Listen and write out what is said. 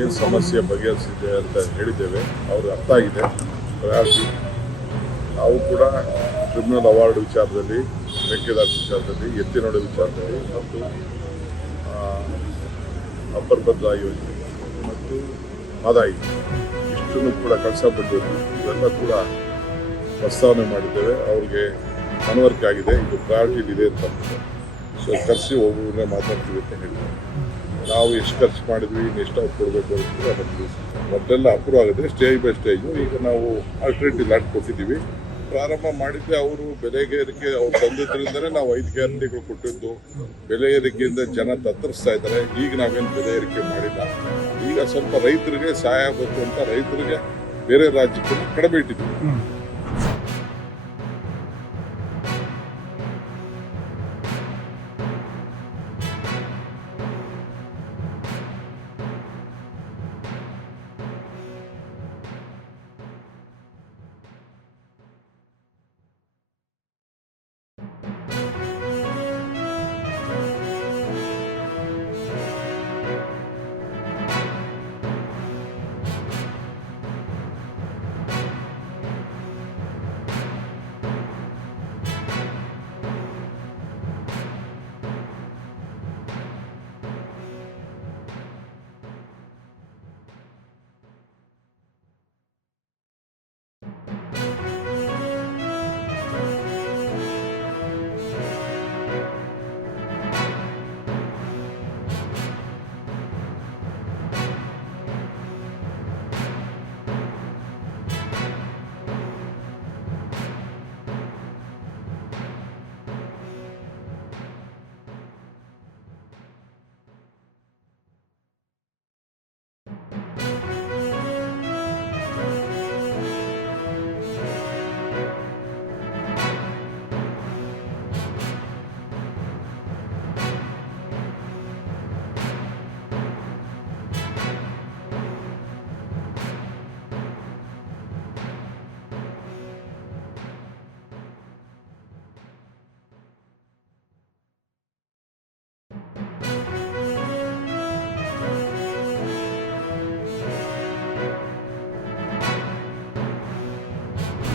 ಏನು ಸಮಸ್ಯೆ ಬಗೆಹರಿಸಿದೆ ಅಂತ ಹೇಳಿದ್ದೇವೆ. ಅವ್ರಿಗೆ ಅರ್ಥ ಆಗಿದೆ. ಹಾಗಾಗಿ ನಾವು ಕೂಡ ಕ್ರಿಮಿನಲ್ ಅವಾರ್ಡ್ ವಿಚಾರದಲ್ಲಿ, ಮೇಕೆದಾಟು ವಿಚಾರದಲ್ಲಿ, ಎತ್ತಿನೊಡೆ ವಿಚಾರದಲ್ಲಿ ಮತ್ತು ಅಪ್ಪರ್ ಭದ್ರಾ ಯೋಜನೆ ಮತ್ತು ಮದಾಯಿ ಇಷ್ಟನ್ನು ಕೂಡ ಕಳಸಪಟ್ಟಿದ್ದು ಇವೆಲ್ಲ ಕೂಡ ಪ್ರಸ್ತಾವನೆ ಮಾಡಿದ್ದೇವೆ. ಅವ್ರಿಗೆ ಮನವರಿಕೆ ಆಗಿದೆ, ಇದು ಪ್ರಯಾರಿಟಿ ಇದೆ ಅಂತ. ಸೊ ಕರೆಸಿ ಒಬ್ಬೊಬ್ಬರನ್ನೇ ಮಾತಾಡ್ತೀವಿ ಅಂತ ಹೇಳಿದ್ವಿ. ನಾವು ಎಷ್ಟು ಖರ್ಚು ಮಾಡಿದ್ವಿ, ಇನ್ನು ಎಷ್ಟು ಅವ್ರು ಕೊಡಬೇಕು ಅಂತ ನಮಗೆ ಮೊದಲೆಲ್ಲ ಅಪ್ರೂವ್ ಆಗಿದೆ ಸ್ಟೇಜ್ ಬೈ ಸ್ಟೇಜು. ಈಗ ನಾವು ಆಲ್ಟರ್ನೇಟಿವ್ ಲ್ಯಾಂಡ್ ಕೊಟ್ಟಿದ್ದೀವಿ. ಪ್ರಾರಂಭ ಮಾಡಿದ್ದೆ ಅವರು ಬೆಲೆಗೆ ಏರಿಕೆ ಅವ್ರು ತಂದಿದ್ದರಿಂದಲೇ ನಾವು 5 ಗ್ಯಾರಂಟಿಗಳು ಕೊಟ್ಟಿದ್ದು. ಬೆಲೆ ಏರಿಕೆಯಿಂದ ಜನ ತತ್ತರಿಸ್ತಾ ಇದ್ದಾರೆ. ಈಗ ನಾವೇನು ಬೆಲೆ ಏರಿಕೆ ಮಾಡಿಲ್ಲ. ಈಗ ಸ್ವಲ್ಪ ರೈತರಿಗೆ ಸಹಾಯ ಆಗಬೇಕು ಅಂತ ರೈತರಿಗೆ ಬೇರೆ ರಾಜ್ಯಕ್ಕೆ ಕಡಿಮೆ ಇಟ್ಟಿದ್ವಿ.